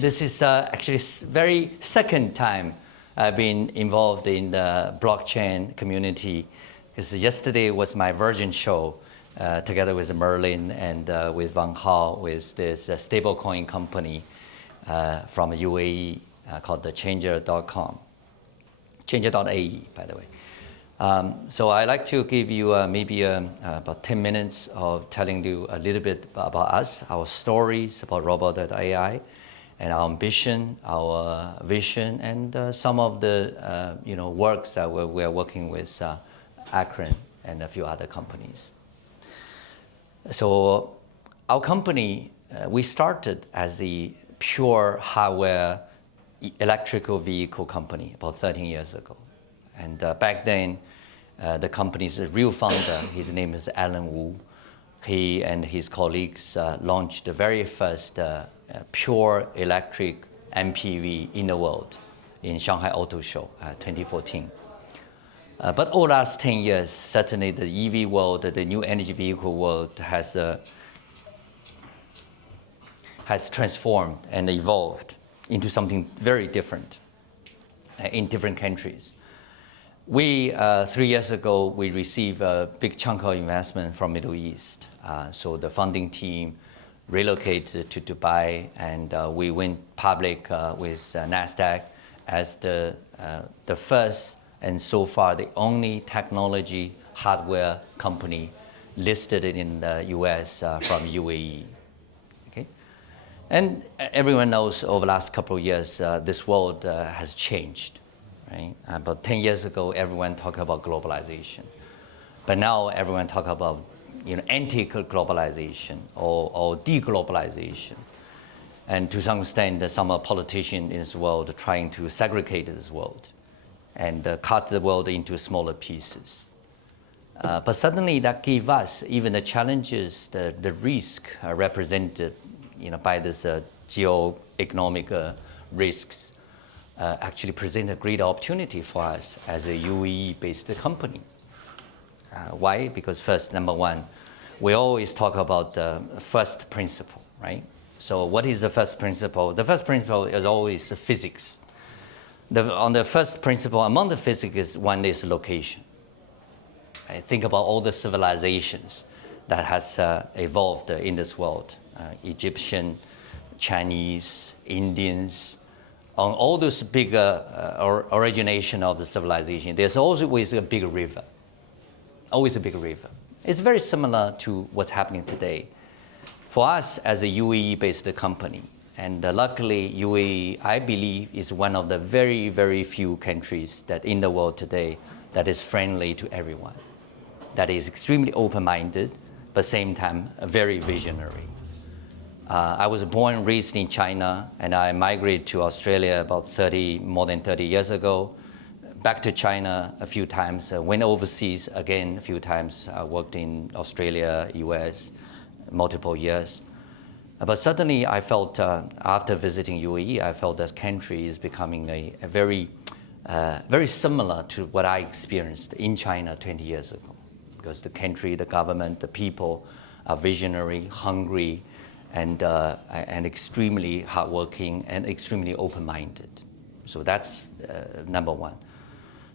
This is actually very second time I've been involved in the blockchain community, because yesterday was my Virgin show together with Merlin and with Van Hao, with this stablecoin company from UAE called the Changer.com, Changer.ae, by the way. So I'd like to give you maybe about 10 minutes of telling you a little bit about us, our stories about Robo.ai, and our ambition, our vision, and some of the works that we're working with Akron and a few other companies. So our company, we started as the pure hardware electrical vehicle company about 13 years ago. And back then, the company's real founder, his name is Alan Wu. He and his colleagues launched the very first pure electric MPV in the world in Shanghai Auto Show 2014. But over the last 10 years, certainly the EV world, the new energy vehicle world has transformed and evolved into something very different in different countries. We, 3 years ago, we received a big chunk of investment from Middle East. So the funding team relocated to Dubai, and we went public with NASDAQ as the first and so far the only technology hardware company listed in the US from UAE. Okay? And everyone knows over the last couple of years, this world has changed. Right? About 10 years ago, everyone talked about globalization. But now everyone talks about anti-globalization or deglobalization. And to some extent, some politicians in this world are trying to segregate this world and cut the world into smaller pieces. But suddenly that gave us even the challenges, the risk represented by this geo-economic risks actually present a great opportunity for us as a UAE-based company. Why? Because first, number one, we always talk about the first principle, right? So what is the first principle? The first principle is always physics. On the first principle, among the physics, one is location. Right? Think about all the civilizations that has evolved in this world. Egyptian, Chinese, Indians, on all those big origination of the civilization, there's always a big river. Always a big river. It's very similar to what's happening today. For us as a UAE-based company, and luckily UAE, I believe, is one of the very, very few countries that in the world today that is friendly to everyone, that is extremely open-minded, but same time very visionary. I was born and raised in China, and I migrated to Australia about more than 30 years ago. Back to China a few times, went overseas again a few times. I worked in Australia, US, multiple years. But suddenly I felt, after visiting UAE, I felt this country is becoming a very similar to what I experienced in China 20 years ago. Because the country, the government, the people are visionary, hungry, and extremely hardworking and extremely open-minded. So that's number one.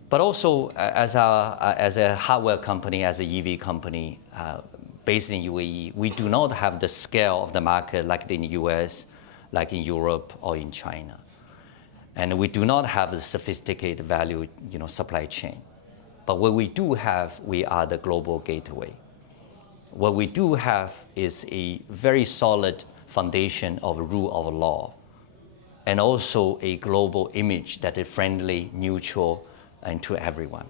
But also, as a hardware company, as a EV company based in UAE, we do not have the scale of the market like in the US, like in Europe or in China. And we do not have a sophisticated value supply chain. But what we do have, we are the global gateway. What we do have is a very solid foundation of rule of law, and also a global image that is friendly, neutral, and to everyone.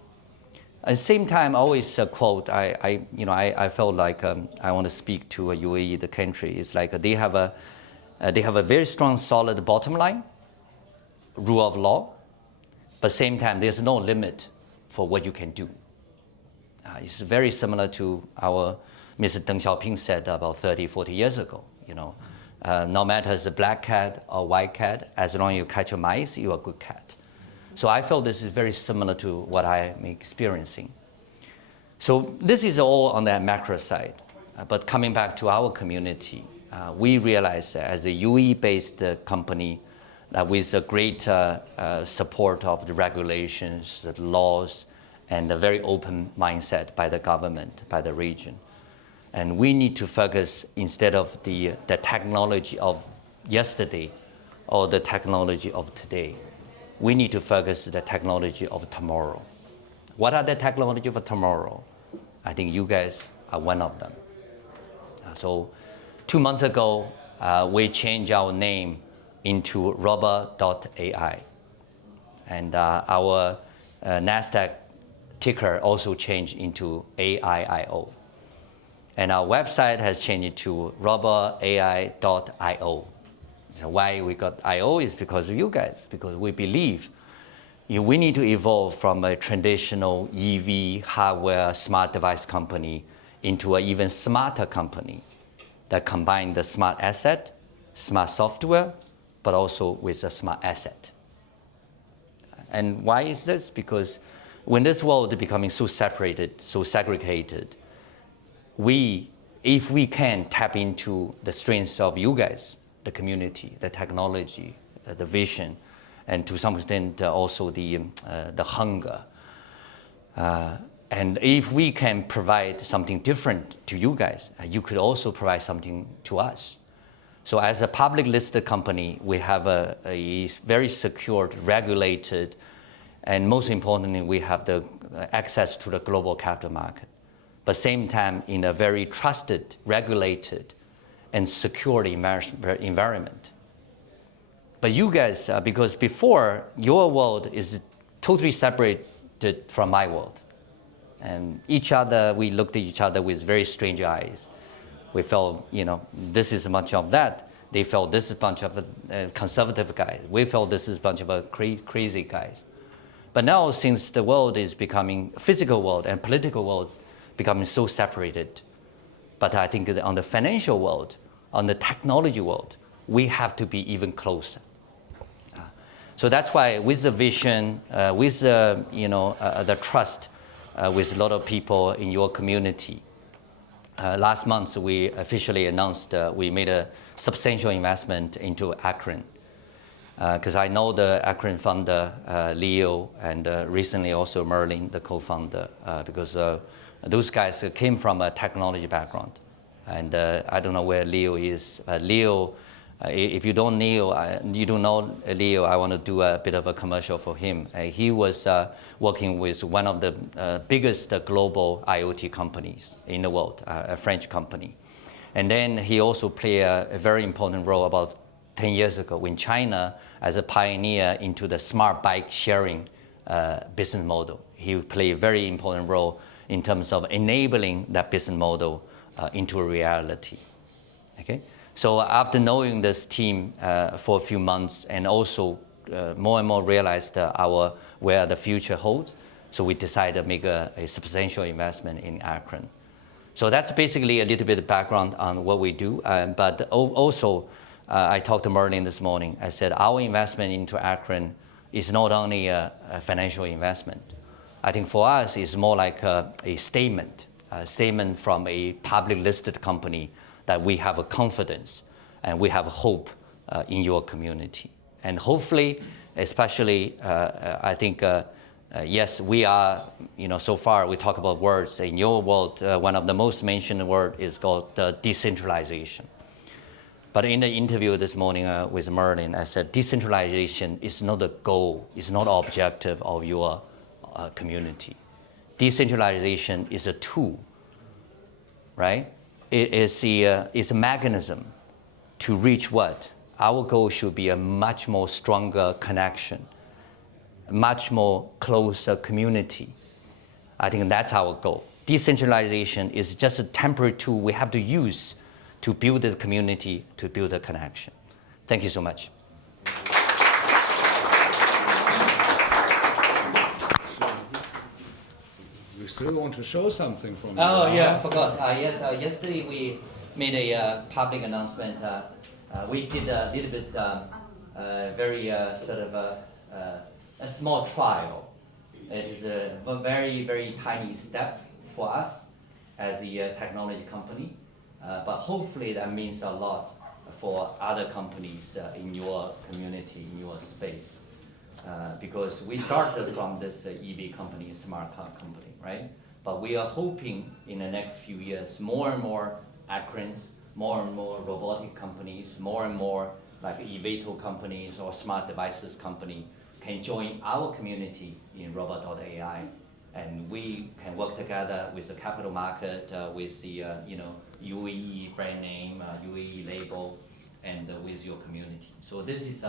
At the same time, I always quote, I felt like I want to speak to UAE, the country. It's like they have a very strong, solid bottom line, rule of law, but same time, there's no limit for what you can do. It's very similar to our Mr. Deng Xiaoping said about 30, 40 years ago. No matter it's a black cat or white cat, as long as you catch a mice, you're a good cat. So I felt this is very similar to what I'm experiencing. So this is all on that macro side. But coming back to our community, we realized that as a UE-based company, that with a great support of the regulations, the laws, and a very open mindset by the government, by the region. And we need to focus instead of the technology of yesterday or the technology of today. We need to focus the technology of tomorrow. What are the technology of tomorrow? I think you guys are one of them. So 2 months ago, we changed our name into Robo.ai. And our NASDAQ ticker also changed into AIIO. And our website has changed to Robo.ai.io. Why we got IO is because of you guys, because we believe we need to evolve from a traditional EV, hardware, smart device company into an even smarter company that combines the smart asset, smart software, but also with a smart asset. And why is this? Because when this world is becoming so separated, so segregated, if we can tap into the strengths of you guys, the community, the technology, the vision, and to some extent also the hunger. And if we can provide something different to you guys, you could also provide something to us. So as a public listed company, we have a very secured, regulated, and most importantly, we have the access to the global capital market. But same time, in a very trusted, regulated, and secured environment. But you guys, because before, your world is totally separated from my world. And we looked at each other with very strange eyes. We felt, this is a bunch of that. They felt this is a bunch of conservative guys. We felt this is a bunch of crazy guys. But now, since the world is becoming, physical world and political world becoming so separated, but I think on the financial world, on the technology world, we have to be even closer. So that's why with the vision, with the trust, with a lot of people in your community, last month we officially announced we made a substantial investment into Akron. Because I know the Akron founder, Leo, and recently also Merlin, the co-founder, because those guys came from a technology background. And I don't know where Leo is. Leo, if you don't know Leo, I want to do a bit of a commercial for him. He was working with one of the biggest global IoT companies in the world, a French company. And then he also played a very important role about 10 years ago in China as a pioneer into the smart bike sharing business model. He played a very important role in terms of enabling that business model into a reality. Okay? So after knowing this team for a few months and also more and more realized where the future holds, so we decided to make a substantial investment in Akron. So that's basically a little bit of background on what we do. But also, I talked to Merlin this morning. I said our investment into Akron is not only a financial investment. I think for us, it's more like a statement from a public listed company that we have a confidence and we have hope in your community. And hopefully, especially, I think, yes, we are, so far we talk about words. In your world, one of the most mentioned word is called decentralization. But in the interview this morning with Merlin, I said decentralization is not the goal, it's not objective of your community. Decentralization is a tool, right? It is a mechanism to reach what? Our goal should be a much more stronger connection, much more closer community. I think that's our goal. Decentralization is just a temporary tool we have to use to build the community, to build a connection. Thank you so much. We still want to show something from you. Oh, yeah, I forgot. Yes, yesterday we made a public announcement. We did a little bit, very sort of a small trial. It is a very, very tiny step for us as a technology company. But hopefully that means a lot for other companies in your community, in your space. Because we started from this EV company, smart car company, right? But we are hoping in the next few years, more and more acronyms, more and more robotic companies, more and more like eVTOL companies or smart devices company can join our community in Robo.ai. And we can work together with the capital market, with the UAE brand name, UAE label, and with your community. So this is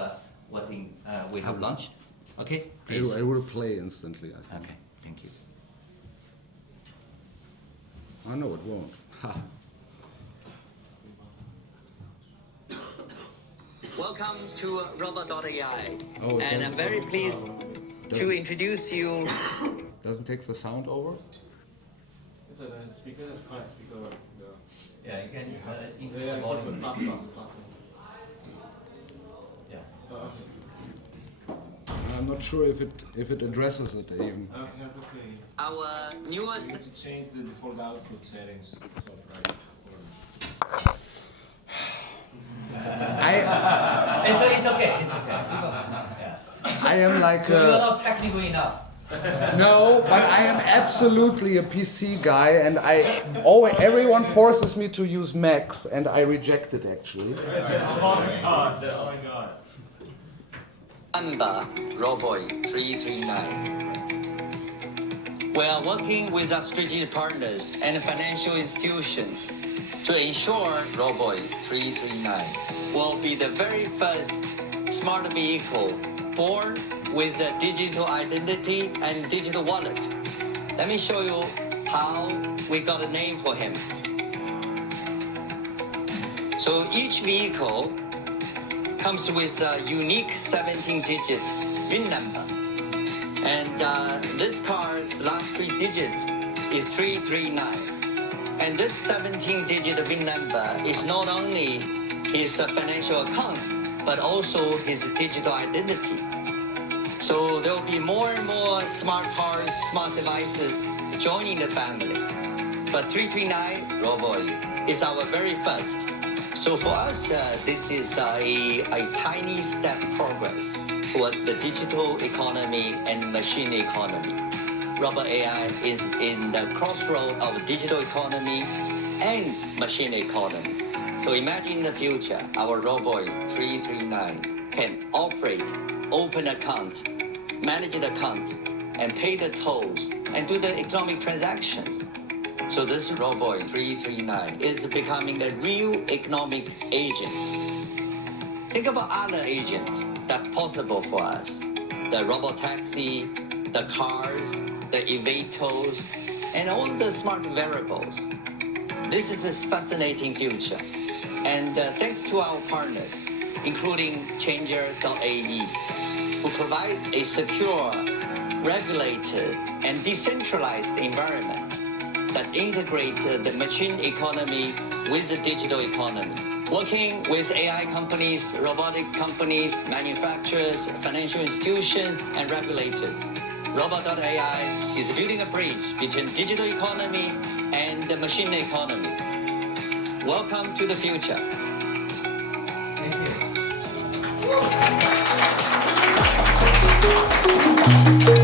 what thing we have launched. Okay. I will play instantly, I think. Okay. Thank you. Oh, no, it won't. Ha. Welcome to Robo.ai. Oh, And I'm very pleased to introduce you. Doesn't take the sound over? It's a speaker, it's quite speaker. Yeah, you can increase the volume. Plus. Yeah. Oh, okay. I'm not sure if it addresses it even. Okay. Our newest. You need to change the default output settings. So right. It's okay. It's okay. Yeah. I am like So you're not technical enough. no, but I am absolutely a PC guy, and everyone forces me to use Macs, and I reject it actually. Oh my god. Number Robo.ai 339. We are working with our strategic partners and financial institutions to ensure Robo.ai 339 will be the very first smart vehicle born with a digital identity and digital wallet. Let me show you how we got a name for him. So each vehicle comes with a unique 17-digit VIN number. And this car's last 3 digits is 339. And this 17-digit VIN number is not only his financial account, but also his digital identity. So there will be more and more smart cars, smart devices joining the family. But 339 Robo.ai is our very first. So for us, this is a tiny step progress towards the digital economy and machine economy. Robo.ai is in the crossroad of digital economy and machine economy. So imagine in the future, our Robo.ai 339 can operate, open account, manage the account, and pay the tolls, and do the economic transactions. So this Robo.ai 339 is becoming a real economic agent. Think about other agents that's possible for us. The robotaxi, the cars, the eVTOLs, and all the smart wearables. This is a fascinating future. And thanks to our partners, including Changer.ai, who provides a secure, regulated, and decentralized environment that integrates the machine economy with the digital economy. Working with AI companies, robotic companies, manufacturers, financial institutions, and regulators, Robo.ai is building a bridge between digital economy and the machine economy. Welcome to the future. Thank you.